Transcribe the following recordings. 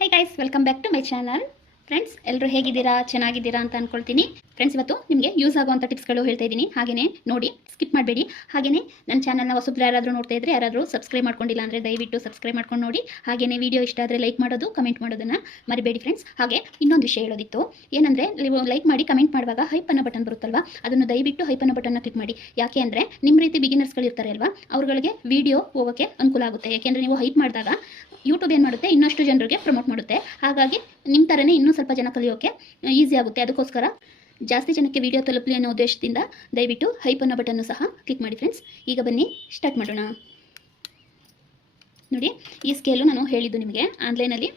High guys, welcome back to my channel. Friends, ಎಲ್ಲರೂ ಹೇಗಿದ್ದೀರಾ? ಚೆನ್ನಾಗಿದ್ದೀರಾ ಅಂತ ಅನ್ಕೊಳ್ತೀನಿ. ಫ್ರೆಂಡ್ಸ್, ಇವತ್ತು ನಿಮಗೆ ಯೂಸ್ ಆಗುವಂಥ ಟಿಪ್ಸ್ಗಳು ಹೇಳ್ತಾ ಇದ್ದೀನಿ. ಹಾಗೆಯೇ ನೋಡಿ, ಸ್ಕಿಪ್ ಮಾಡಬೇಡಿ. ಹಾಗೆಯೇ ನನ್ನ ಚಾನಲ್ನ ಹೊಸಬ್ರು ಯಾರಾದರೂ ನೋಡ್ತಾ ಇದ್ರೆ, ಯಾರಾದರೂ ಸಬ್ಸ್ಕ್ರೈಬ್ ಮಾಡ್ಕೊಂಡಿಲ್ಲ ಅಂದರೆ ದಯವಿಟ್ಟು ಸಬ್ಸ್ಕ್ರೈಬ್ ಮಾಡ್ಕೊಂಡು ನೋಡಿ. ಹಾಗೆಯೇ ವಿಡಿಯೋ ಇಷ್ಟ ಆದರೆ ಲೈಕ್ ಮಾಡೋದು, ಕಮೆಂಟ್ ಮಾಡೋದನ್ನು ಮರಿಬೇಡಿ ಫ್ರೆಂಡ್ಸ್. ಹಾಗೆ ಇನ್ನೊಂದು ವಿಷಯ ಹೇಳೋದಿತ್ತು. ಏನಂದರೆ, ನೀವು ಲೈಕ್ ಮಾಡಿ ಕಮೆಂಟ್ ಮಾಡುವಾಗ ಹೈಪ್ ಅನ್ನೋ ಬಟನ್ ಬರುತ್ತಲ್ವಾ, ಅದನ್ನು ದಯವಿಟ್ಟು ಹೈಪ್ ಅನ್ನೋ ಬಟನ್ನ ಕ್ಲಿಕ್ ಮಾಡಿ. ಯಾಕೆ ಅಂದರೆ, ನಿಮ್ಮ ರೀತಿ ಬಿಗಿನರ್ಸ್ಗಳು ಇರ್ತಾರೆ ಅಲ್ವಾ, ಅವ್ರುಗಳಿಗೆ ವಿಡಿಯೋ ಹೋಗೋಕ್ಕೆ ಅನುಕೂಲ ಆಗುತ್ತೆ. ಯಾಕೆಂದರೆ ನೀವು ಹೈಪ್ ಮಾಡಿದಾಗ ಯೂಟ್ಯೂಬ್ ಏನು ಮಾಡುತ್ತೆ, ಇನ್ನಷ್ಟು ಜನರಿಗೆ ಪ್ರಮೋಟ್ ಮಾಡುತ್ತೆ. ಹಾಗಾಗಿ ನಿಮ್ಮ ಥರನೇ ಇನ್ನೂ ಸ್ವಲ್ಪ ಜನ ಕಲಿಯೋಕ್ಕೆ ಈಸಿ ಆಗುತ್ತೆ. ಅದಕ್ಕೋಸ್ಕರ ಜಾಸ್ತಿ ಜನಕ್ಕೆ ವಿಡಿಯೋ ತಲುಪಲಿ ಅನ್ನೋ ಉದ್ದೇಶದಿಂದ ದಯವಿಟ್ಟು ಹೈಪ್ ಅನ್ನೋ ಬಟನ್ನು ಸಹ ಕ್ಲಿಕ್ ಮಾಡಿ ಫ್ರೆಂಡ್ಸ್. ಈಗ ಬನ್ನಿ ಸ್ಟಾರ್ಟ್ ಮಾಡೋಣ. ನೋಡಿ, ಈ ಸ್ಕೇಲು ನಾನು ಹೇಳಿದ್ದು ನಿಮಗೆ ಆನ್ಲೈನಲ್ಲಿ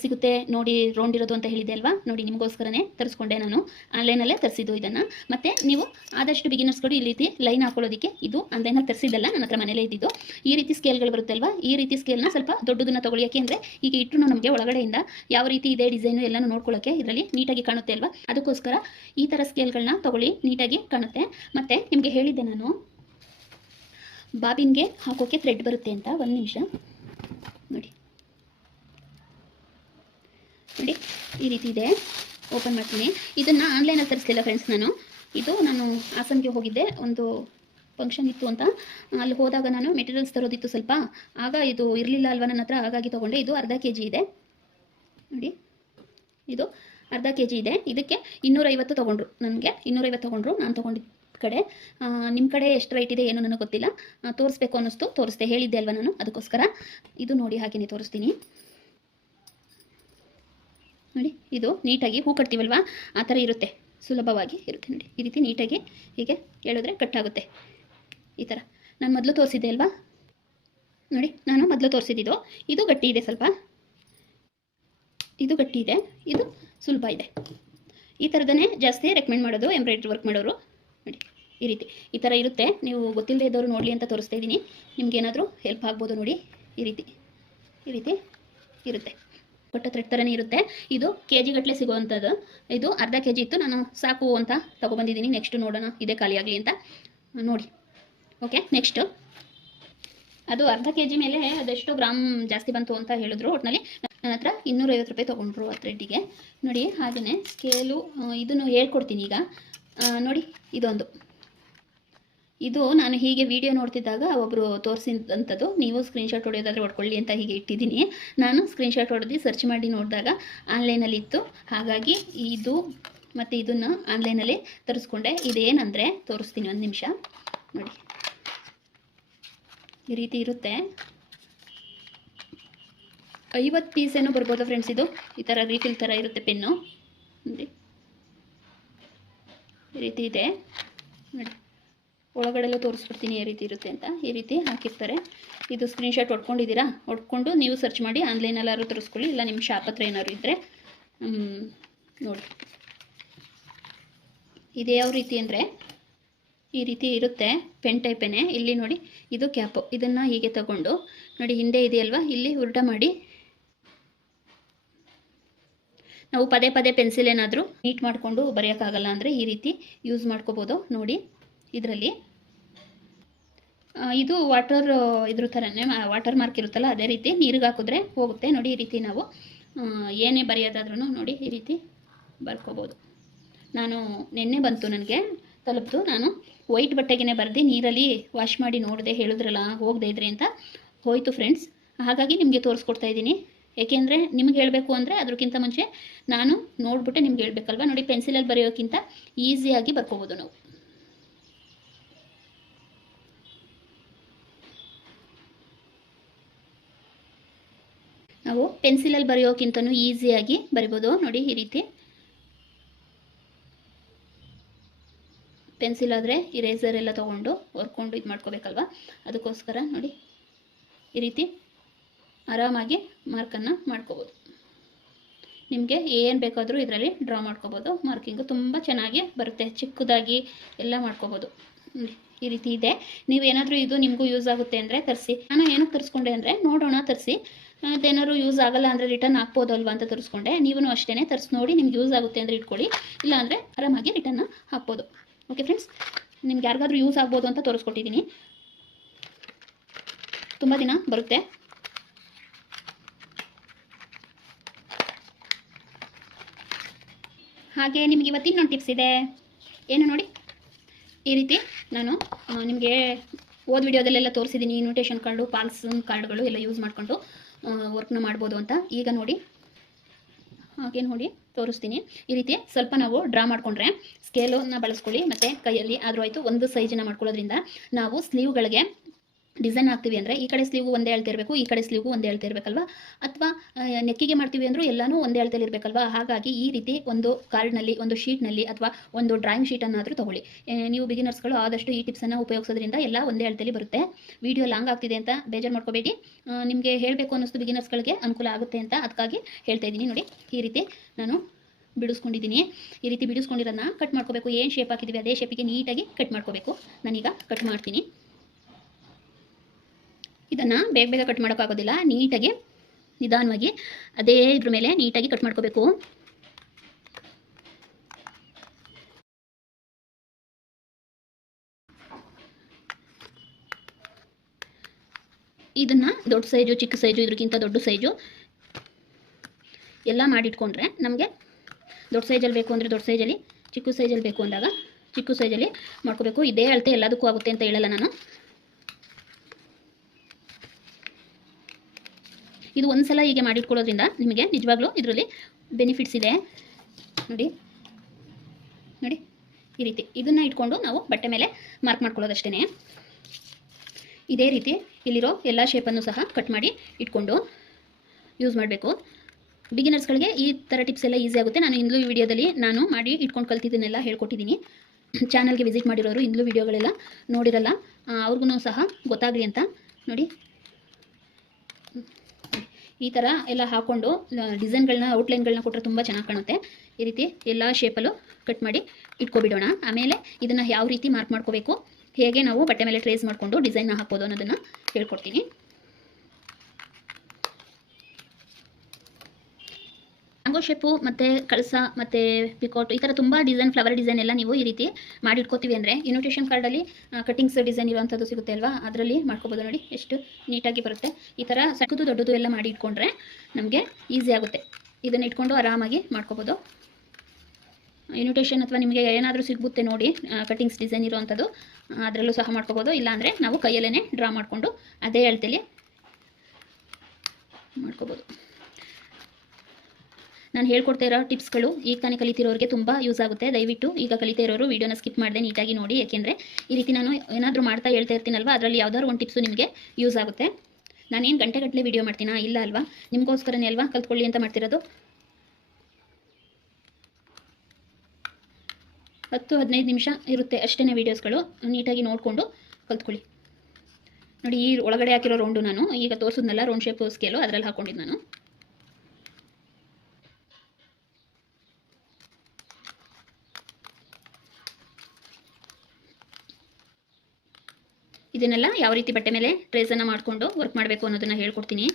ಸಿಗುತ್ತೆ ನೋಡಿ, ರೌಂಡ್ ಇರೋದು ಅಂತ ಹೇಳಿದೆ ಅಲ್ವಾ. ನೋಡಿ, ನಿಮಗೋಸ್ಕರನೇ ತರಿಸ್ಕೊಂಡೆ, ನಾನು ಆನ್ಲೈನಲ್ಲೇ ತರಿಸಿದ್ದು ಇದನ್ನು. ಮತ್ತು ನೀವು ಆದಷ್ಟು ಬಿಗಿನರ್ಸ್ಗಳು ಈ ರೀತಿ ಲೈನ್ ಹಾಕೊಳ್ಳೋದಕ್ಕೆ ಇದು ಆನ್ಲೈನಲ್ಲಿ ತರಿಸಿದ್ದಲ್ಲ, ನನ್ನ ಹತ್ರ ಮನೇಲೇ ಇದ್ದಿದ್ದು. ಈ ರೀತಿ ಸ್ಕೇಲ್ಗಳು ಬರುತ್ತೆ ಅಲ್ವಾ, ಈ ರೀತಿ ಸ್ಕೇಲ್ನ ಸ್ವಲ್ಪ ದೊಡ್ಡದನ್ನು ತೊಗೊಳ್ಳಿ. ಯಾಕೆಂದರೆ ಈಗ ಇಟ್ಟು ನಮಗೆ ಒಳಗಡೆಯಿಂದ ಯಾವ ರೀತಿ ಇದೆ ಡಿಸೈನು ಎಲ್ಲನೂ ನೋಡ್ಕೊಳ್ಳೋಕ್ಕೆ ಇದರಲ್ಲಿ ನೀಟಾಗಿ ಕಾಣುತ್ತೆ ಅಲ್ವಾ. ಅದಕ್ಕೋಸ್ಕರ ಈ ಥರ ಸ್ಕೇಲ್ಗಳನ್ನ ತೊಗೊಳ್ಳಿ, ನೀಟಾಗಿ ಕಾಣುತ್ತೆ. ಮತ್ತು ನಿಮಗೆ ಹೇಳಿದ್ದೆ ನಾನು, ಬಾಬಿನ್ಗೆ ಹಾಕೋಕ್ಕೆ ಥ್ರೆಡ್ ಬರುತ್ತೆ ಅಂತ. ಒಂದು ನಿಮಿಷ ನೋಡಿ, ನೋಡಿ ಈ ರೀತಿ ಇದೆ. ಓಪನ್ ಮಾಡ್ತೀನಿ. ಇದನ್ನು ಆನ್ಲೈನಲ್ಲಿ ತರಿಸಲಿಲ್ಲ ಫ್ರೆಂಡ್ಸ್. ನಾನು ಹಾಸನ್ಗೆ ಹೋಗಿದ್ದೆ, ಒಂದು ಫಂಕ್ಷನ್ ಇತ್ತು ಅಂತ. ಅಲ್ಲಿ ಹೋದಾಗ ನಾನು ಮೆಟೀರಿಯಲ್ಸ್ ತರೋದಿತ್ತು ಸ್ವಲ್ಪ, ಆಗ ಇದು ಇರಲಿಲ್ಲ ಅಲ್ವಾ ನನ್ನ ಹತ್ರ, ಹಾಗಾಗಿ ತೊಗೊಂಡೆ. ಇದು ಅರ್ಧ kg ಇದೆ ನೋಡಿ, ಇದು ಅರ್ಧ kg ಇದೆ. ಇದಕ್ಕೆ 250 ತೊಗೊಂಡ್ರು, ನನಗೆ 250 ತೊಗೊಂಡ್ರು. ನಾನು ತೊಗೊಂಡಿದ್ದ ಕಡೆ, ನಿಮ್ಮ ಕಡೆ ಎಷ್ಟು ರೈಟ್ ಇದೆ ಏನೋ ನನಗೆ ಗೊತ್ತಿಲ್ಲ. ತೋರಿಸ್ಬೇಕು ಅನ್ನಿಸ್ತು, ತೋರಿಸ್ದೆ, ಹೇಳಿದ್ದೆ ಅಲ್ವಾ ನಾನು, ಅದಕ್ಕೋಸ್ಕರ. ಇದು ನೋಡಿ, ಹಾಗೆಯೇ ತೋರಿಸ್ತೀನಿ ನೋಡಿ. ಇದು ನೀಟಾಗಿ ಹೂ ಕಟ್ತೀವಲ್ವಾ, ಆ ಥರ ಇರುತ್ತೆ, ಸುಲಭವಾಗಿ ಇರುತ್ತೆ ನೋಡಿ. ಈ ರೀತಿ ನೀಟಾಗಿ ಹೀಗೆ ಎಳೆದ್ರೆ ಕಟ್ಟಾಗುತ್ತೆ ಈ ಥರ. ನಾನು ಮೊದಲು ತೋರಿಸಿದ್ದೆ ಅಲ್ವಾ ನೋಡಿ, ನಾನು ಮೊದಲು ತೋರಿಸಿದ್ದು. ಇದು ಗಟ್ಟಿ ಇದೆ ಸ್ವಲ್ಪ, ಇದು ಗಟ್ಟಿ ಇದೆ, ಇದು ಸುಲಭ ಇದೆ. ಈ ಥರದನ್ನೇ ಜಾಸ್ತಿ ರೆಕಮೆಂಡ್ ಮಾಡೋದು ಎಂಬ್ರಾಯ್ಡ್ರಿ ವರ್ಕ್ ಮಾಡೋರು. ನೋಡಿ, ಈ ರೀತಿ ಈ ಥರ ಇರುತ್ತೆ. ನೀವು ಗೊತ್ತಿಲ್ಲದೆ ಇದ್ದವರು ನೋಡಲಿ ಅಂತ ತೋರಿಸ್ತಾ ಇದ್ದೀನಿ, ನಿಮ್ಗೇನಾದರೂ ಹೆಲ್ಪ್ ಆಗ್ಬೋದು ನೋಡಿ. ಈ ರೀತಿ ಇರುತ್ತೆ, ಕೊಟ್ಟ ಥ್ರೆಡ್ ಥರನೇ ಇರುತ್ತೆ. ಇದು kg ಗಟ್ಟಲೆ ಸಿಗುವಂಥದ್ದು. ಇದು ಅರ್ಧ kg ಇತ್ತು, ನಾನು ಸಾಕು ಅಂತ ತೊಗೊಬಂದಿದ್ದೀನಿ. ನೆಕ್ಸ್ಟು ನೋಡೋಣ, ಇದೇ ಖಾಲಿ ಆಗಲಿ ಅಂತ ನೋಡಿ. ಓಕೆ, ನೆಕ್ಸ್ಟು ಅದು ಅರ್ಧ kg ಮೇಲೆ ಅದೆಷ್ಟು ಗ್ರಾಮ್ ಜಾಸ್ತಿ ಬಂತು ಅಂತ ಹೇಳಿದ್ರು. ಒಟ್ಟಿನಲ್ಲಿ ನನ್ನ ಹತ್ರ 250 ರೂಪಾಯಿ ತೊಗೊಂಡ್ರು ಆ ಥ್ರೆಡ್ಡಿಗೆ ನೋಡಿ. ಹಾಗೆಯೇ ಸ್ಕೇಲು ಇದನ್ನು ಹೇಳ್ಕೊಡ್ತೀನಿ ಈಗ ನೋಡಿ. ಇದು ನಾನು ಹೀಗೆ ವಿಡಿಯೋ ನೋಡ್ತಿದ್ದಾಗ ಒಬ್ಬರು ತೋರಿಸಿದಂಥದ್ದು. ನೀವು ಸ್ಕ್ರೀನ್ಶಾಟ್ ಹೊಡೆಯೋದಾದರೆ ಹೊಡ್ಕೊಳ್ಳಿ ಅಂತ ಹೀಗೆ ಇಟ್ಟಿದ್ದೀನಿ. ನಾನು ಸ್ಕ್ರೀನ್ಶಾಟ್ ಹೊಡೆದು ಸರ್ಚ್ ಮಾಡಿ ನೋಡಿದಾಗ ಆನ್ಲೈನಲ್ಲಿ ಇತ್ತು, ಹಾಗಾಗಿ ಇದು ಮತ್ತು ಇದನ್ನು ಆನ್ಲೈನಲ್ಲಿ ತರಿಸ್ಕೊಂಡೆ. ಇದೇನಂದರೆ ತೋರಿಸ್ತೀನಿ, ಒಂದು ನಿಮಿಷ ನೋಡಿ. ಈ ರೀತಿ ಇರುತ್ತೆ, 50 ಪೀಸ್ ಏನೋ ಬರ್ಬೋದು ಫ್ರೆಂಡ್ಸ್. ಇದು ಈ ಥರ ರೀಫಿಲ್ ಥರ ಇರುತ್ತೆ ಪೆನ್ನು ನೋಡಿ, ಈ ರೀತಿ ಇದೆ ನೋಡಿ. ಒಳಗಡೆಲ್ಲ ತೋರಿಸ್ಬಿಡ್ತೀನಿ ಯಾವ ರೀತಿ ಇರುತ್ತೆ ಅಂತ. ಈ ರೀತಿ ಹಾಕಿರ್ತಾರೆ. ಇದು ಸ್ಕ್ರೀನ್ಶಾಟ್ ಹೊಡ್ಕೊಂಡು ನೀವು ಸರ್ಚ್ ಮಾಡಿ ಆನ್ಲೈನಲ್ಲಾದ್ರೂ ತರಿಸ್ಕೊಳ್ಳಿ, ಇಲ್ಲ ನಿಮ್ಮ ಶಾಪ್ ಹತ್ರ ಏನಾದ್ರು ಇದ್ದರೆ ನೋಡಿ. ಇದು ಯಾವ ರೀತಿ ಅಂದರೆ ಈ ರೀತಿ ಇರುತ್ತೆ, ಪೆನ್ ಟೈಪೇನೆ. ಇಲ್ಲಿ ನೋಡಿ, ಇದು ಕ್ಯಾಪು. ಇದನ್ನು ಹೀಗೆ ತಗೊಂಡು ನೋಡಿ, ಹಿಂದೆ ಇದೆಯಲ್ವಾ, ಇಲ್ಲಿ ಉಲ್ಟಾ ಮಾಡಿ ನಾವು ಪದೇ ಪದೇ ಪೆನ್ಸಿಲ್ ಏನಾದರೂ ನೀಟ್ ಮಾಡಿಕೊಂಡು ಬರೆಯೋಕ್ಕಾಗಲ್ಲ ಅಂದರೆ ಈ ರೀತಿ ಯೂಸ್ ಮಾಡ್ಕೋಬೋದು ನೋಡಿ. ಇದರಲ್ಲಿ ಇದು ಇದ್ರ ಥರನೇ ವಾಟರ್ ಮಾರ್ಕ್ ಇರುತ್ತಲ್ಲ, ಅದೇ ರೀತಿ ನೀರಿಗೆ ಹಾಕಿದ್ರೆ ಹೋಗುತ್ತೆ ನೋಡಿ. ಈ ರೀತಿ ನಾವು ಏನೇ ಬರೆಯೋದಾದ್ರೂ ನೋಡಿ ಈ ರೀತಿ ಬರ್ಕೋಬೋದು. ನಾನು ನಿನ್ನೆ ಬಂತು, ನನಗೆ ತಲುಪ್ತು. ನಾನು ವೈಟ್ ಬಟ್ಟೆಗೆ ಬರೆದು ನೀರಲ್ಲಿ ವಾಶ್ ಮಾಡಿ ನೋಡಿದೆ, ಹೇಳಿದ್ರಲ್ಲ ಹೋಗದೆ ಇದ್ರೆ ಅಂತ. ಹೋಯಿತು ಫ್ರೆಂಡ್ಸ್. ಹಾಗಾಗಿ ನಿಮಗೆ ತೋರಿಸ್ಕೊಡ್ತಾ ಇದ್ದೀನಿ. ಏಕೆಂದರೆ ನಿಮ್ಗೆ ಹೇಳಬೇಕು ಅಂದರೆ ಅದಕ್ಕಿಂತ ಮುಂಚೆ ನಾನು ನೋಡಿಬಿಟ್ಟೆ ನಿಮ್ಗೆ ಹೇಳಬೇಕಲ್ವ. ನೋಡಿ, ಪೆನ್ಸಿಲಲ್ಲಿ ಬರೆಯೋಕ್ಕಿಂತ ಈಸಿಯಾಗಿ ಬರ್ಕೋಬೋದು ನಾವು. ಪೆನ್ಸಿಲಲ್ಲಿ ಬರೆಯೋಕ್ಕಿಂತನೂ ಈಸಿಯಾಗಿ ಬರಿಬೋದು ನೋಡಿ. ಈ ರೀತಿ ಪೆನ್ಸಿಲ್ ಆದರೆ ಇರೇಸರ್ ಎಲ್ಲ ತೊಗೊಂಡು ಹೊರ್ಕೊಂಡು ಇದು ಮಾಡ್ಕೋಬೇಕಲ್ವ, ಅದಕ್ಕೋಸ್ಕರ ನೋಡಿ ಈ ರೀತಿ ಆರಾಮಾಗಿ ಮಾರ್ಕನ್ನು ಮಾಡ್ಕೋಬೋದು. ನಿಮಗೆ ಏನು ಬೇಕಾದರೂ ಇದರಲ್ಲಿ ಡ್ರಾ ಮಾಡ್ಕೋಬೋದು. ಮಾರ್ಕಿಂಗು ತುಂಬ ಚೆನ್ನಾಗಿ ಬರುತ್ತೆ, ಚಿಕ್ಕದಾಗಿ ಎಲ್ಲ ಮಾಡ್ಕೋಬೋದು. ಈ ರೀತಿ ಇದೆ. ನೀವೇನಾದರೂ ಇದು ನಿಮಗೂ ಯೂಸ್ ಆಗುತ್ತೆ ಅಂದರೆ ತರಿಸಿ. ನಾನು ಏನಕ್ಕೆ ತರಿಸ್ಕೊಂಡೆ ಅಂದರೆ, ನೋಡೋಣ ತರಿಸಿ, ಅದೇನಾದ್ರು ಯೂಸ್ ಆಗಲ್ಲ ಅಂದರೆ ರಿಟರ್ನ್ ಹಾಕ್ಬೋದಲ್ವ ಅಂತ ತರಿಸ್ಕೊಂಡೆ. ನೀವು ಅಷ್ಟೇ ತರಿಸಿ ನೋಡಿ, ನಿಮ್ಗೆ ಯೂಸ್ ಆಗುತ್ತೆ ಅಂದರೆ ಇಟ್ಕೊಳ್ಳಿ, ಇಲ್ಲಾಂದರೆ ಆರಾಮಾಗಿ ರಿಟರ್ನ್ ಹಾಕ್ಬೋದು. ಓಕೆ ಫ್ರೆಂಡ್ಸ್, ನಿಮ್ಗೆ ಯಾರಿಗಾದ್ರೂ ಯೂಸ್ ಆಗ್ಬೋದು ಅಂತ ತೋರಿಸ್ಕೊಟ್ಟಿದ್ದೀನಿ. ತುಂಬ ದಿನ ಬರುತ್ತೆ. ಹಾಗೆ ನಿಮಗೆ ಇವತ್ತು ಇನ್ನೊಂದು ಟಿಪ್ಸ್ ಇದೆ. ಏನು ನೋಡಿ, ಈ ರೀತಿ ನಾನು ನಿಮಗೆ ಓದ್ ವಿಡಿಯೋದಲ್ಲೆಲ್ಲ ತೋರಿಸಿದ್ದೀನಿ. ಇನ್ವಿಟೇಷನ್ ಕಾರ್ಡು, ಪಾಲ್ಸ್ ಕಾರ್ಡ್ಗಳು ಎಲ್ಲ ಯೂಸ್ ಮಾಡಿಕೊಂಡು ವರ್ಕ್ನ ಮಾಡ್ಬೋದು ಅಂತ. ಈಗ ನೋಡಿ, ಹಾಗೆ ನೋಡಿ ತೋರಿಸ್ತೀನಿ. ಈ ರೀತಿ ಸ್ವಲ್ಪ ನಾವು ಡ್ರಾ ಮಾಡಿಕೊಂಡ್ರೆ ಸ್ಕೇಲನ್ನು ಬಳಸ್ಕೊಳ್ಳಿ, ಮತ್ತು ಕೈಯಲ್ಲಿ ಆದರೂ ಆಯಿತು. ಒಂದು ಸೈಜನ್ನು ಮಾಡ್ಕೊಳ್ಳೋದ್ರಿಂದ ನಾವು ಸ್ಲೀವ್ಗಳಿಗೆ ಡಿಸೈನ್ ಹಾಕ್ತೀವಿ ಅಂದರೆ ಈ ಕಡೆ ಸ್ಲೀವು ಒಂದೇ ಅಳ್ತಿರಬೇಕು, ಈ ಕಡೆ ಸ್ಲೀವು ಒಂದೇ ಅಳ್ತಿರ್ಬೇಕಲ್ವ, ಅಥವಾ ನೆಕ್ಕಿಗೆ ಮಾಡ್ತೀವಿ ಅಂದರೂ ಎಲ್ಲನೂ ಒಂದೇ ಅಳ್ತಲ್ಲಿರಬೇಕಲ್ವ. ಹಾಗಾಗಿ ಈ ರೀತಿ ಒಂದು ಕಾರ್ಡ್ನಲ್ಲಿ, ಒಂದು ಶೀಟ್ನಲ್ಲಿ ಅಥವಾ ಒಂದು ಡ್ರಾಯಿಂಗ್ ಶೀಟನ್ನಾದರೂ ತೊಗೊಳ್ಳಿ. ನೀವು ಬಿಗಿನರ್ಸ್ಗಳು ಆದಷ್ಟು ಈ ಟಿಪ್ಸನ್ನು ಉಪಯೋಗಿಸೋದ್ರಿಂದ ಎಲ್ಲ ಒಂದೇ ಅಳ್ತಲ್ಲಿ ಬರುತ್ತೆ. ವಿಡಿಯೋ ಲಾಂಗ್ ಆಗ್ತಿದೆ ಅಂತ ಬೇಜಾರು ಮಾಡ್ಕೋಬೇಡಿ, ನಿಮಗೆ ಹೇಳಬೇಕು ಅನ್ನಿಸ್ತು ಬಿಗಿನರ್ಸ್ಗಳಿಗೆ ಅನುಕೂಲ ಆಗುತ್ತೆ ಅಂತ ಅದಕ್ಕಾಗಿ ಹೇಳ್ತಾ ಇದ್ದೀನಿ. ನೋಡಿ, ಈ ರೀತಿ ನಾನು ಬಿಡಿಸ್ಕೊಂಡಿದ್ದೀನಿ. ಈ ರೀತಿ ಬಿಡಿಸ್ಕೊಂಡಿರೋದನ್ನ ಕಟ್ ಮಾಡ್ಕೋಬೇಕು. ಏನು ಶೇಪ್ ಹಾಕಿದ್ದೀವಿ ಅದೇ ಶೇಪಿಗೆ ನೀಟಾಗಿ ಕಟ್ ಮಾಡ್ಕೋಬೇಕು. ನಾನೀಗ ಕಟ್ ಮಾಡ್ತೀನಿ. ಇದನ್ನು ಬೇಗ ಬೇಗ ಕಟ್ ಮಾಡೋಕ್ಕಾಗೋದಿಲ್ಲ, ನೀಟಾಗಿ ನಿಧಾನವಾಗಿ ಅದೇ ಇದ್ರ ಮೇಲೆ ನೀಟಾಗಿ ಕಟ್ ಮಾಡ್ಕೋಬೇಕು. ಇದನ್ನು ದೊಡ್ಡ ಸೈಜು, ಚಿಕ್ಕ ಸೈಜು, ಇದಕ್ಕಿಂತ ದೊಡ್ಡ ಸೈಜು ಎಲ್ಲ ಮಾಡಿಟ್ಕೊಂಡ್ರೆ ನಮಗೆ ದೊಡ್ಡ ಸೈಜಲ್ಲಿ ಬೇಕು ಅಂದರೆ ದೊಡ್ಡ ಸೈಜಲ್ಲಿ, ಚಿಕ್ಕ ಸೈಜಲ್ಲಿ ಬೇಕು ಅಂದಾಗ ಚಿಕ್ಕ ಸೈಜಲ್ಲಿ ಮಾಡ್ಕೋಬೇಕು. ಇದೇ ಅಳತೆ ಎಲ್ಲದಕ್ಕೂ ಆಗುತ್ತೆ ಅಂತ ಹೇಳಲ್ಲ ನಾನು. ಇದು ಒಂದು ಸಲ ಹೀಗೆ ಮಾಡಿಟ್ಕೊಳ್ಳೋದ್ರಿಂದ ನಿಮಗೆ ನಿಜವಾಗ್ಲೂ ಇದರಲ್ಲಿ ಬೆನಿಫಿಟ್ಸ್ ಇದೆ. ನೋಡಿ ನೋಡಿ, ಈ ರೀತಿ ಇದನ್ನು ಇಟ್ಕೊಂಡು ನಾವು ಬಟ್ಟೆ ಮೇಲೆ ಮಾರ್ಕ್ ಮಾಡ್ಕೊಳ್ಳೋದಷ್ಟೇ. ಇದೇ ರೀತಿ ಇಲ್ಲಿರೋ ಎಲ್ಲ ಶೇಪನ್ನು ಸಹ ಕಟ್ ಮಾಡಿ ಇಟ್ಕೊಂಡು ಯೂಸ್ ಮಾಡಬೇಕು. ಬಿಗಿನರ್ಸ್ಗಳಿಗೆ ಈ ಥರ ಟಿಪ್ಸ್ ಎಲ್ಲ ಈಸಿ ಆಗುತ್ತೆ. ನಾನು ಇಂದಲೂ ಈ ವಿಡಿಯೋದಲ್ಲಿ ನಾನು ಮಾಡಿ ಇಟ್ಕೊಂಡು ಕಲ್ತಿದ್ದನ್ನೆಲ್ಲ ಹೇಳ್ಕೊಟ್ಟಿದ್ದೀನಿ. ಚಾನಲ್ಗೆ ವಿಸಿಟ್ ಮಾಡಿರೋರು ಇಂದಲೂ ವಿಡಿಯೋಗಳೆಲ್ಲ ನೋಡಿರಲ್ಲ, ಅವ್ರಿಗೂ ಸಹ ಗೊತ್ತಾಗಲಿ ಅಂತ. ನೋಡಿ, ಈ ಥರ ಎಲ್ಲ ಹಾಕ್ಕೊಂಡು ಡಿಸೈನ್ಗಳನ್ನ, ಔಟ್ಲೈನ್ಗಳನ್ನ ಕೊಟ್ಟರೆ ತುಂಬ ಚೆನ್ನಾಗಿ ಕಾಣುತ್ತೆ. ಈ ರೀತಿ ಎಲ್ಲ ಶೇಪಲ್ಲೂ ಕಟ್ ಮಾಡಿ ಇಟ್ಕೊಬಿಡೋಣ. ಆಮೇಲೆ ಇದನ್ನು ಯಾವ ರೀತಿ ಮಾರ್ಕ್ ಮಾಡ್ಕೋಬೇಕು, ಹೇಗೆ ನಾವು ಬಟ್ಟೆ ಮೇಲೆ ಟ್ರೇಸ್ ಮಾಡಿಕೊಂಡು ಡಿಸೈನ್ನ ಹಾಕೋದು ಅನ್ನೋದನ್ನು ಹೇಳ್ಕೊಡ್ತೀನಿ. ಮ್ಯಾಂಗೋ ಶೇಪು ಮತ್ತು ಕಳಸ ಮತ್ತು ಪಿಕೋಟ್, ಈ ಥರ ತುಂಬ ಡಿಸೈನ್, ಫ್ಲವರ್ ಡಿಸೈನ್ ಎಲ್ಲ ನೀವು ಈ ರೀತಿ ಮಾಡಿ ಇಟ್ಕೋತೀವಿ ಅಂದರೆ ಇನ್ವಿಟೇಷನ್ ಕಾರ್ಡಲ್ಲಿ ಕಟಿಂಗ್ಸ್ ಡಿಸೈನ್ ಇರುವಂಥದ್ದು ಸಿಗುತ್ತೆ ಅಲ್ವಾ, ಅದರಲ್ಲಿ ಮಾಡ್ಕೋಬೋದು. ನೋಡಿ ಎಷ್ಟು ನೀಟಾಗಿ ಬರುತ್ತೆ. ಈ ಥರ ಸಣ್ಣದು ದೊಡ್ಡದು ಎಲ್ಲ ಮಾಡಿ ಇಟ್ಕೊಂಡ್ರೆ ನಮಗೆ ಈಸಿ ಆಗುತ್ತೆ. ಇದನ್ನು ಇಟ್ಕೊಂಡು ಆರಾಮಾಗಿ ಮಾಡ್ಕೋಬೋದು. ಇನ್ವಿಟೇಷನ್ ಅಥವಾ ನಿಮಗೆ ಏನಾದರೂ ಸಿಗುತ್ತೆ ನೋಡಿ ಕಟಿಂಗ್ಸ್ ಡಿಸೈನ್ ಇರುವಂಥದ್ದು, ಅದರಲ್ಲೂ ಸಹ ಮಾಡ್ಕೋಬೋದು. ಇಲ್ಲಾಂದರೆ ನಾವು ಕೈಯಲ್ಲೇ ಡ್ರಾ ಮಾಡಿಕೊಂಡು ಅದೇ ಅಳತೆಯಲ್ಲಿ ಮಾಡ್ಕೋಬೋದು. ನಾನು ಹೇಳ್ಕೊಡ್ತಾ ಇರೋ ಟಿಪ್ಸ್ಗಳು ಈಗ ತಾನೇ ಕಲಿತಿರೋರಿಗೆ ತುಂಬ ಯೂಸ್ ಆಗುತ್ತೆ. ದಯವಿಟ್ಟು ಈಗ ಕಲಿತಾ ಇರೋರು ವೀಡಿಯೋನ ಸ್ಕಿಪ್ ಮಾಡದೆ ನೀಟಾಗಿ ನೋಡಿ, ಯಾಕೆಂದರೆ ಈ ರೀತಿ ನಾನು ಏನಾದರೂ ಮಾಡ್ತಾ ಹೇಳ್ತಾ ಇರ್ತೀನಲ್ವ, ಅದರಲ್ಲಿ ಯಾವ್ದಾದ್ರು ಒಂದು ಟಿಪ್ಸು ನಿಮಗೆ ಯೂಸ್ ಆಗುತ್ತೆ. ನಾನೇನು ಗಂಟೆಗಟ್ಟಲೆ ವೀಡಿಯೋ ಮಾಡ್ತೀನಾ? ಇಲ್ಲ ಅಲ್ವಾ, ನಿಮಗೋಸ್ಕರನೇ ಅಲ್ವಾ ಕಲ್ತ್ಕೊಳ್ಳಿ ಅಂತ ಮಾಡ್ತಿರೋದು. 10-15 ನಿಮಿಷ ಇರುತ್ತೆ ಅಷ್ಟೇ ವೀಡಿಯೋಸ್ಗಳು, ನೀಟಾಗಿ ನೋಡಿಕೊಂಡು ಕಲ್ತ್ಕೊಳ್ಳಿ. ನೋಡಿ, ಈ ಒಳಗಡೆ ಹಾಕಿರೋ ರೌಂಡು ನಾನು ಈಗ ತೋರಿಸಿದ್ನಲ್ಲ ರೌಂಡ್ ಶೇಪ್ ಸ್ಕೇಲು, ಅದರಲ್ಲಿ ಹಾಕ್ಕೊಂಡಿದ್ದು ನಾನು. ಇದನ್ನೆಲ್ಲ ಯಾವ ರೀತಿ ಬಟ್ಟೆ ಮೇಲೆ ಟ್ರೇಸನ್ನು ಮಾಡಿಕೊಂಡು ವರ್ಕ್ ಮಾಡಬೇಕು ಅನ್ನೋದನ್ನು ಹೇಳ್ಕೊಡ್ತೀನಿ.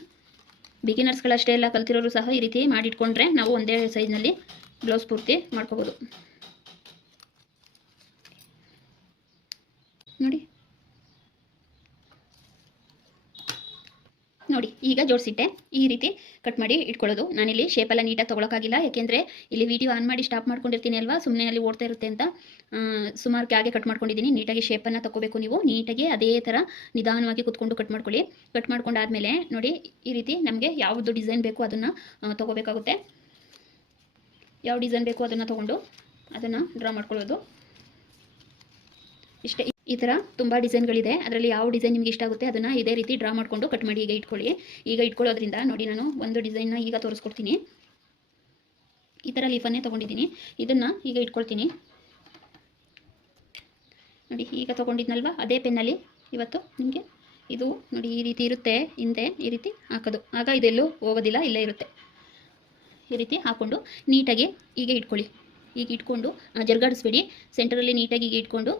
ಬಿಗಿನರ್ಸ್ಗಳಷ್ಟೇ ಎಲ್ಲ ಕಲ್ತಿರೋರು ಸಹ ಈ ರೀತಿ ಮಾಡಿಟ್ಕೊಂಡ್ರೆ ನಾವು ಒಂದೇ ಸೈಜ್ನಲ್ಲಿ ಬ್ಲೌಸ್ ಪೂರ್ತಿ ಮಾಡ್ಕೋಬೋದು. ನೋಡಿ ಈಗ ಜೋಡಿಸಿಟ್ಟೆ. ಈ ರೀತಿ ಕಟ್ ಮಾಡಿ ಇಟ್ಕೊಳ್ಳೋದು. ನಾನಿಲ್ಲಿ ಶೇಪೆಲ್ಲ ನೀಟಾಗಿ ತೊಗೊಳಕ್ಕಾಗಿಲ್ಲ, ಯಾಕೆಂದರೆ ಇಲ್ಲಿ ವಿಡಿಯೋ ಆನ್ ಮಾಡಿ ಸ್ಟಾಪ್ ಮಾಡ್ಕೊಂಡಿರ್ತೀನಿ ಅಲ್ವಾ, ಸುಮ್ಮನೆ ಅಲ್ಲಿ ಓಡ್ತಾ ಇರುತ್ತೆ ಅಂತ ಸುಮಾರು ಕ್ಯಾಗೆ ಕಟ್ ಮಾಡ್ಕೊಂಡಿದ್ದೀನಿ. ನೀಟಾಗಿ ಶೇಪನ್ನು ತಗೋಬೇಕು ನೀವು. ನೀಟಾಗಿ ಅದೇ ಥರ ನಿಧಾನವಾಗಿ ಕುತ್ಕೊಂಡು ಕಟ್ ಮಾಡ್ಕೊಳ್ಳಿ. ಕಟ್ ಮಾಡ್ಕೊಂಡಾದ್ಮೇಲೆ ನೋಡಿ, ಈ ರೀತಿ ನಮಗೆ ಯಾವುದು ಡಿಸೈನ್ ಬೇಕು ಅದನ್ನು ತೊಗೋಬೇಕಾಗುತ್ತೆ. ಯಾವ ಡಿಸೈನ್ ಬೇಕು ಅದನ್ನು ತೊಗೊಂಡು ಅದನ್ನು ಡ್ರಾ ಮಾಡ್ಕೊಳ್ಳೋದು ಇಷ್ಟೇ. ಈ ಥರ ತುಂಬ ಡಿಸೈನ್ಗಳಿದೆ, ಅದರಲ್ಲಿ ಯಾವ ಡಿಸೈನ್ ನಿಮಗೆ ಇಷ್ಟ ಆಗುತ್ತೆ ಅದನ್ನು ಇದೇ ರೀತಿ ಡ್ರಾ ಮಾಡಿಕೊಂಡು ಕಟ್ ಮಾಡಿ ಈಗ ಇಟ್ಕೊಳ್ಳಿ. ಈಗ ಇಟ್ಕೊಳ್ಳೋದ್ರಿಂದ ನೋಡಿ, ನಾನು ಒಂದು ಡಿಸೈನ್ನ ಈಗ ತೋರಿಸ್ಕೊಡ್ತೀನಿ. ಈ ಥರ ಲೀಫನ್ನೇ ತೊಗೊಂಡಿದ್ದೀನಿ, ಇದನ್ನು ಈಗ ಇಟ್ಕೊಳ್ತೀನಿ. ನೋಡಿ, ಈಗ ತೊಗೊಂಡಿದ್ನಲ್ವ ಅದೇ ಪೆನ್ನಲ್ಲಿ ಇವತ್ತು ನಿಮಗೆ ಇದು ನೋಡಿ ಈ ರೀತಿ ಇರುತ್ತೆ. ಹಿಂದೆ ಈ ರೀತಿ ಹಾಕೋದು, ಆಗ ಇದೆಲ್ಲೂ ಹೋಗೋದಿಲ್ಲ, ಇಲ್ಲೇ ಇರುತ್ತೆ. ಈ ರೀತಿ ಹಾಕ್ಕೊಂಡು ನೀಟಾಗಿ ಈಗ ಇಟ್ಕೊಳ್ಳಿ. ಈಗ ಇಟ್ಕೊಂಡು ಜರ್ಗಾಡಿಸ್ಬೇಡಿ, ಸೆಂಟರಲ್ಲಿ ನೀಟಾಗಿ ಈಗ ಇಟ್ಕೊಂಡು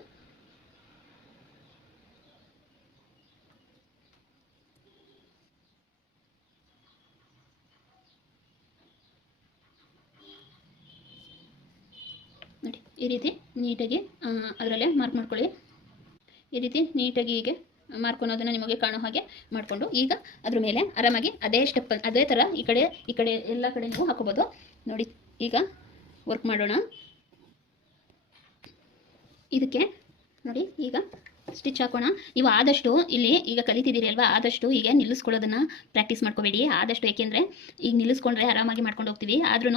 ನೋಡಿ ಈ ರೀತಿ ನೀಟಾಗಿ ಅದರಲ್ಲೇ ಮಾರ್ಕ್ ಮಾಡ್ಕೊಳ್ಳಿ. ಈ ರೀತಿ ನೀಟಾಗಿ ಹೀಗೆ ಮಾರ್ಕೊಳೋದನ್ನು ನಿಮಗೆ ಕಾಣೋ ಹಾಗೆ ಮಾಡಿಕೊಂಡು ಈಗ ಅದ್ರ ಮೇಲೆ ಆರಾಮಾಗಿ ಅದೇ ಸ್ಟೆಪ್ ಅದೇ ಥರ ಈ ಕಡೆ ಎಲ್ಲ ಕಡೆ ನೀವು ಹಾಕೋಬೋದು. ನೋಡಿ, ಈಗ ವರ್ಕ್ ಮಾಡೋಣ. ಇದಕ್ಕೆ ನೋಡಿ ಈಗ ಸ್ಟಿಚ್ ಹಾಕೋಣ. ನೀವು ಆದಷ್ಟು ಇಲ್ಲಿ ಈಗ ಕಲಿತಿದ್ದೀರಿ ಅಲ್ವಾ, ಆದಷ್ಟು ಈಗ ನಿಲ್ಲಿಸ್ಕೊಳ್ಳೋದನ್ನು ಪ್ರಾಕ್ಟೀಸ್ ಮಾಡ್ಕೋಬೇಡಿ ಆದಷ್ಟು. ಏಕೆಂದರೆ ಈಗ ನಿಲ್ಲಿಸ್ಕೊಂಡ್ರೆ ಆರಾಮಾಗಿ ಮಾಡ್ಕೊಂಡು ಹೋಗ್ತೀವಿ, ಆದ್ರೂ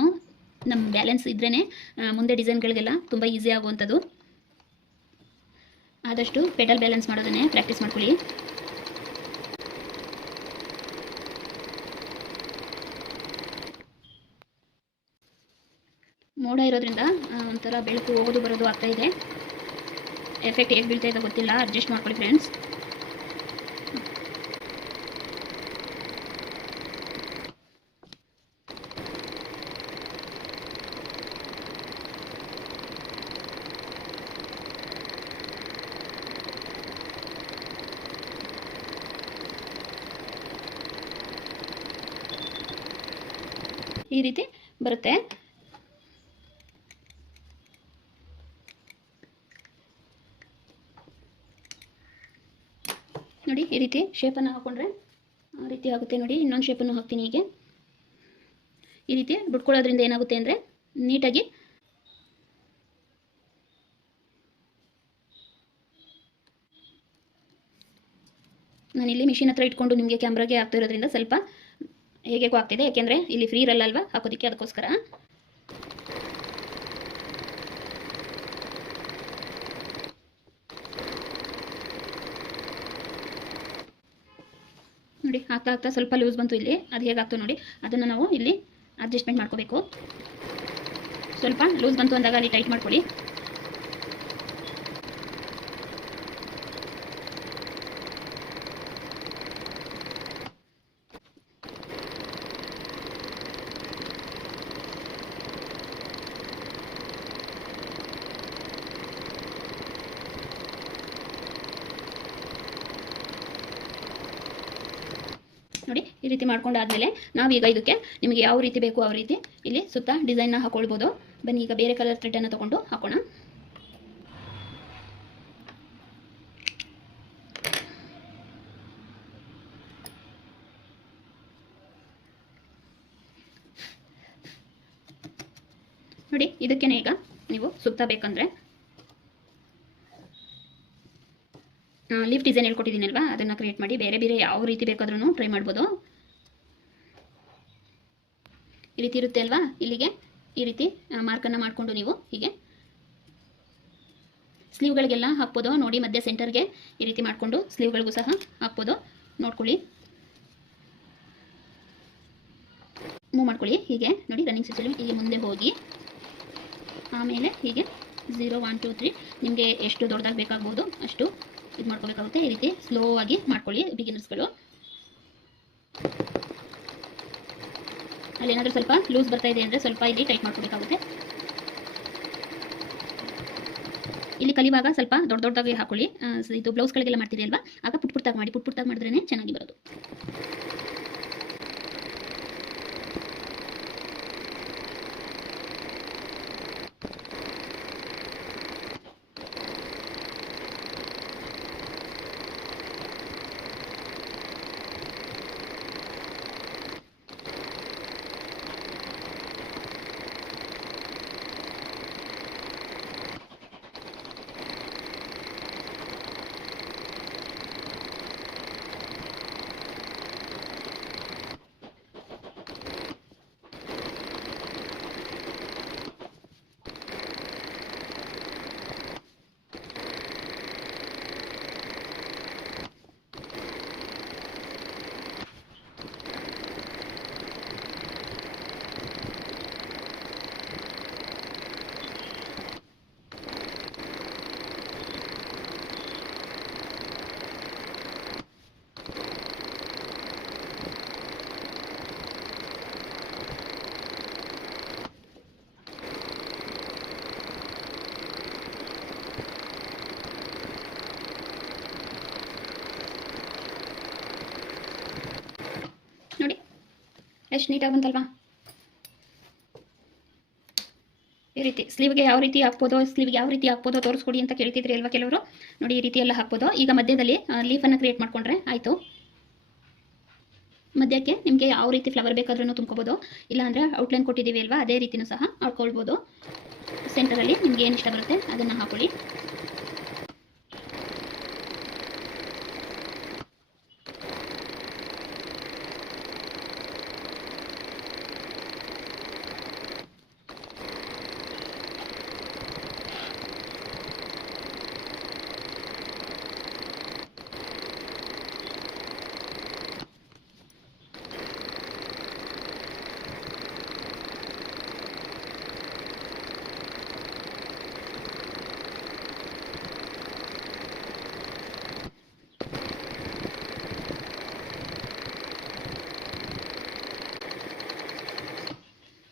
ನಮ್ಮ ಬ್ಯಾಲೆನ್ಸ್ ಇದ್ರೇ ಮುಂದೆ ಡಿಸೈನ್ಗಳಿಗೆಲ್ಲ ತುಂಬ ಈಸಿ ಆಗುವಂಥದ್ದು. ಆದಷ್ಟು ಪೆಡಲ್ ಬ್ಯಾಲೆನ್ಸ್ ಮಾಡೋದನ್ನೇ ಪ್ರಾಕ್ಟೀಸ್ ಮಾಡ್ಕೊಳ್ಳಿ. ಮೋಡ ಇರೋದ್ರಿಂದ ಒಂಥರ ಬೆಳಕು ಹೋಗೋದು ಬರೋದು ಆಗ್ತಾ ಇದೆ. ಎಫೆಕ್ಟ್ ಹೇಗೆ ಬೀಳ್ತಾ ಇದೆ ಗೊತ್ತಿಲ್ಲ, ಅಡ್ಜಸ್ಟ್ ಮಾಡ್ಕೊಳ್ಳಿ ಫ್ರೆಂಡ್ಸ್. ಈ ರೀತಿ ಬರುತ್ತೆ. ನೋಡಿ ಈ ರೀತಿ ಶೇಪನ್ನು ಹಾಕೊಂಡ್ರೆ ಆ ರೀತಿ ಆಗುತ್ತೆ ನೋಡಿ. ಇನ್ನೊಂದು ಶೇಪನ್ನು ಹಾಕ್ತೀನಿ. ಹೀಗೆ ಈ ರೀತಿ ಬಿಟ್ಕೊಳ್ಳೋದ್ರಿಂದ ಏನಾಗುತ್ತೆ ಅಂದರೆ ನೀಟಾಗಿ ನಾನಿಲ್ಲಿ ಮಿಷಿನ್ ಹತ್ರ ಇಟ್ಕೊಂಡು ನಿಮಗೆ ಕ್ಯಾಮ್ರಾಗೆ ಆಗ್ತಿರೋದ್ರಿಂದ ಸ್ವಲ್ಪ ಹೇಗೇಗೋ ಆಗ್ತಿದೆ, ಯಾಕೆಂದರೆ ಇಲ್ಲಿ ಫ್ರೀ ಇರಲ್ಲ ಅಲ್ವಾ ಹಾಕೋದಕ್ಕೆ, ಅದಕ್ಕೋಸ್ಕರ. ನೋಡಿ ಆಗ್ತಾ ಆಗ್ತಾ ಸ್ವಲ್ಪ ಲೂಸ್ ಬಂತು ಇಲ್ಲಿ, ಅದು ಹೇಗಾಗ್ತು ನೋಡಿ, ಅದನ್ನು ನಾವು ಇಲ್ಲಿ ಅಡ್ಜಸ್ಟ್ಮೆಂಟ್ ಮಾಡ್ಕೋಬೇಕು. ಸ್ವಲ್ಪ ಲೂಸ್ ಬಂತು ಅಂದಾಗ ಅಲ್ಲಿ ಟೈಟ್ ಮಾಡ್ಕೊಳ್ಳಿ. ನೋಡಿ ಈ ರೀತಿ ಮಾಡ್ಕೊಂಡಾದ್ಮೇಲೆ ನಾವೀಗ ಇದಕ್ಕೆ ನಿಮಗೆ ಯಾವ ರೀತಿ ಬೇಕು ಆ ರೀತಿ ಇಲ್ಲಿ ಸುತ್ತ ಡಿಸೈನ್ನ ಹಾಕೊಳ್ಬೋದು. ಬನ್ನಿ ಈಗ ಬೇರೆ ಕಲರ್ ಥ್ರೆಡನ್ನು ತಗೊಂಡು ಹಾಕೋಣ. ನೋಡಿ ಇದಕ್ಕೇನೆ ಈಗ ನೀವು ಸುತ್ತ ಬೇಕಂದ್ರೆ ಲೀಫ್ ಡಿಸೈನ್ ಹೇಳ್ಕೊಟ್ಟಿದ್ದೀನಲ್ವಾ, ಅದನ್ನು ಕ್ರಿಯೇಟ್ ಮಾಡಿ ಬೇರೆ ಬೇರೆ ಯಾವ ರೀತಿ ಬೇಕಾದ್ರೂ ಟ್ರೈ ಮಾಡ್ಬೋದು. ಈ ರೀತಿ ಇರುತ್ತೆ ಅಲ್ವಾ, ಇಲ್ಲಿಗೆ ಈ ರೀತಿ ಮಾರ್ಕನ್ನು ಮಾಡಿಕೊಂಡು ನೀವು ಹೀಗೆ ಸ್ಲೀವ್ಗಳಿಗೆಲ್ಲ ಹಾಕ್ಬೋದು. ನೋಡಿ ಮಧ್ಯ ಸೆಂಟರ್ಗೆ ಈ ರೀತಿ ಮಾಡಿಕೊಂಡು ಸ್ಲೀವ್ಗಳಿಗೂ ಸಹ ಹಾಕ್ಬೋದು. ನೋಡ್ಕೊಳ್ಳಿ, ಮೂವ್ ಮಾಡ್ಕೊಳ್ಳಿ. ಹೀಗೆ ನೋಡಿ ರನ್ನಿಂಗ್ ಸ್ಟಿಚಲ್ಲಿ ಹೀಗೆ ಮುಂದೆ ಹೋಗಿ ಆಮೇಲೆ ಹೀಗೆ 0 1 2 3 ನಿಮಗೆ ಎಷ್ಟು ದೊಡ್ಡದಾಗಿ ಬೇಕಾಗ್ಬೋದು ಅಷ್ಟು ಇದು ಮಾಡ್ಕೋಬೇಕಾಗುತ್ತೆ. ಈ ರೀತಿ ಸ್ಲೋ ಆಗಿ ಮಾಡ್ಕೊಳ್ಳಿ ಬಿಗಿನರ್ಸ್ಗಳು. ಅಲ್ಲೇನಾದರೂ ಸ್ವಲ್ಪ ಲೂಸ್ ಬರ್ತಾ ಇದೆ ಅಂದರೆ ಸ್ವಲ್ಪ ಇಲ್ಲಿ ಟೈಟ್ ಮಾಡ್ಕೋಬೇಕಾಗುತ್ತೆ. ಇಲ್ಲಿ ಕಲಿಯುವಾಗ ಸ್ವಲ್ಪ ದೊಡ್ಡದಾಗಿ ಹಾಕೊಳ್ಳಿ. ಇದು ಬ್ಲೌಸ್ಗಳಿಗೆಲ್ಲ ಮಾಡ್ತೀರಿ ಅಲ್ವಾ, ಆಗ ಪುಟ್ಟಾಗಿ ಮಾಡಿ, ಪುಟ್ಟಾಗಿ ಮಾಡಿದ್ರೇ ಚೆನ್ನಾಗಿ ಬರೋದು. ನೋಡಿ ಎಷ್ಟು ನೀಟಾಗಿ ಬಂತಲ್ವಾ. ಈ ರೀತಿ ಸ್ಲೀವ್ಗೆ ಯಾವ ರೀತಿ ಹಾಕ್ಬೋದೋ, ಸ್ಲೀವ್ಗೆ ಯಾವ ರೀತಿ ಹಾಕ್ಬೋದೋ ತೋರಿಸ್ಕೊಡಿ ಅಂತ ಕೇಳ್ತಿದ್ರಿ ಅಲ್ವಾ ಕೆಲವರು. ನೋಡಿ ಈ ರೀತಿ ಎಲ್ಲ ಹಾಕ್ಬೋದು. ಈಗ ಮಧ್ಯದಲ್ಲಿ ಲೀಫನ್ನು ಕ್ರಿಯೇಟ್ ಮಾಡ್ಕೊಂಡ್ರೆ ಆಯಿತು. ಮಧ್ಯಕ್ಕೆ ನಿಮಗೆ ಯಾವ ರೀತಿ ಫ್ಲವರ್ ಬೇಕಾದ್ರೂ ತುಂಬ್ಕೋಬೋದು, ಇಲ್ಲಾಂದರೆ ಔಟ್ಲೈನ್ ಕೊಟ್ಟಿದ್ದೀವಿ ಅಲ್ವಾ ಅದೇ ರೀತಿಯೂ ಸಹ ಹಾಕ್ಕೊಳ್ಬೋದು. ಸೆಂಟರಲ್ಲಿ ನಿಮ್ಗೆ ಏನು ಇಷ್ಟ ಬರುತ್ತೆ ಅದನ್ನು ಹಾಕೊಳ್ಳಿ.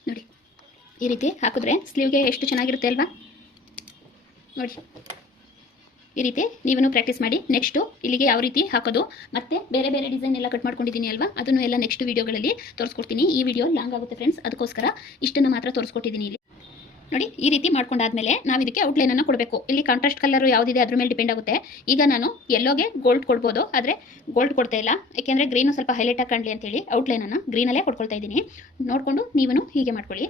ನೋಡಿ ಈ ರೀತಿ ಹಾಕಿದ್ರೆ ಸ್ಲೀವ್ಗೆ ಎಷ್ಟು ಚೆನ್ನಾಗಿರುತ್ತೆ ಅಲ್ವಾ. ನೋಡಿ ಈ ರೀತಿ ನೀವೂ ಪ್ರಾಕ್ಟೀಸ್ ಮಾಡಿ. ನೆಕ್ಸ್ಟು ಇಲ್ಲಿಗೆ ಯಾವ ರೀತಿ ಹಾಕೋದು ಮತ್ತು ಬೇರೆ ಬೇರೆ ಡಿಸೈನ್ ಎಲ್ಲ ಕಟ್ ಮಾಡ್ಕೊಂಡಿದ್ದೀನಿ ಅಲ್ವಾ, ಅದನ್ನು ಎಲ್ಲ ನೆಕ್ಸ್ಟ್ ವೀಡಿಯೋಗಳಲ್ಲಿ ತೋರಿಸ್ಕೊಡ್ತೀನಿ. ಈ ವಿಡಿಯೋ ಲಾಂಗ್ ಆಗುತ್ತೆ ಫ್ರೆಂಡ್ಸ್, ಅದಕ್ಕೋಸ್ಕರ ಇಷ್ಟನ್ನು ಮಾತ್ರ ತೋರಿಸ್ಕೊಟ್ಟಿದ್ದೀನಿ. ಇಲ್ಲಿ ನೋಡಿ ಈ ರೀತಿ ಮಾಡ್ಕೊಂಡಾದ್ಮೇಲೆ ನಾವು ಇದಕ್ಕೆ ಔಟ್ಲೈನನ್ನು ಕೊಡಬೇಕು. ಇಲ್ಲಿ ಕಾಂಟ್ರಾಸ್ಟ್ ಕಲರ್ ಯಾವುದಿದೆ ಅದ್ರ ಮೇಲೆ ಡಿಪೆಂಡ್ ಆಗುತ್ತೆ. ಈಗ ನಾನು ಯೆಲ್ಲೋಗೆ ಗೋಲ್ಡ್ ಕೊಡ್ಬೋದು, ಆದರೆ ಗೋಲ್ಡ್ ಕೊಡ್ತಾ ಇಲ್ಲ, ಯಾಕೆಂದರೆ ಗ್ರೀನು ಸ್ವಲ್ಪ ಹೈಲೈಟ್ ಆಗಿ ಕಾಣಲಿ ಅಂತೇಳಿ ಔಟ್ಲೈನನ್ನು ಗ್ರೀನಲ್ಲೇ ಕೊಡ್ಕೊಳ್ತಾ ಇದ್ದೀನಿ. ನೋಡಿಕೊಂಡು ನೀವೂ ಹೀಗೆ ಮಾಡ್ಕೊಳ್ಳಿ.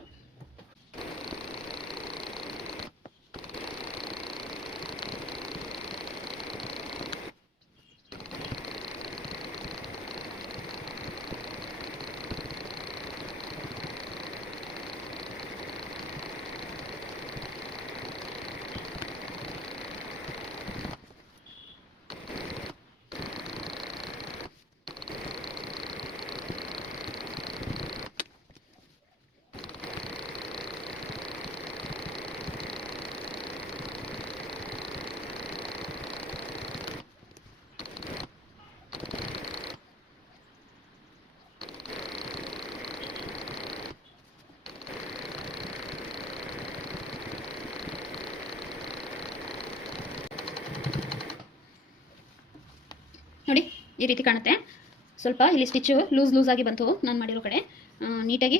ನೋಡಿ ಈ ರೀತಿ ಕಾಣುತ್ತೆ. ಸ್ವಲ್ಪ ಇಲ್ಲಿ ಸ್ಟಿಚ್ಚು ಲೂಸ್ ಆಗಿ ಬಂತು ನಾನು ಮಾಡಿರೋ ಕಡೆ. ನೀಟಾಗಿ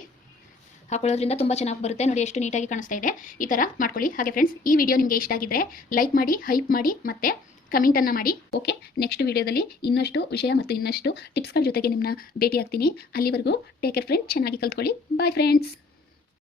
ಹಾಕೊಳ್ಳೋದ್ರಿಂದ ತುಂಬ ಚೆನ್ನಾಗಿ ಬರುತ್ತೆ. ನೋಡಿ ಎಷ್ಟು ನೀಟಾಗಿ ಕಾಣಿಸ್ತಾ ಇದೆ. ಈ ಥರ ಮಾಡ್ಕೊಳ್ಳಿ. ಹಾಗೆ ಫ್ರೆಂಡ್ಸ್, ಈ ವಿಡಿಯೋ ನಿಮಗೆ ಇಷ್ಟ ಆಗಿದ್ದರೆ ಲೈಕ್ ಮಾಡಿ, ಹೈಪ್ ಮಾಡಿ ಮತ್ತು ಕಮೆಂಟನ್ನು ಮಾಡಿ. ಓಕೆ, ನೆಕ್ಸ್ಟ್ ವಿಡಿಯೋದಲ್ಲಿ ಇನ್ನಷ್ಟು ವಿಷಯ ಮತ್ತು ಇನ್ನಷ್ಟು ಟಿಪ್ಸ್ಗಳ ಜೊತೆಗೆ ನಿಮ್ಮನ್ನ ಭೇಟಿ ಆಗ್ತೀನಿ. ಅಲ್ಲಿವರೆಗೂ ಟೇಕ್ ಕೇರ್ ಫ್ರೆಂಡ್ಸ್, ಚೆನ್ನಾಗಿ ಕಲ್ತ್ಕೊಳ್ಳಿ. Bye friends.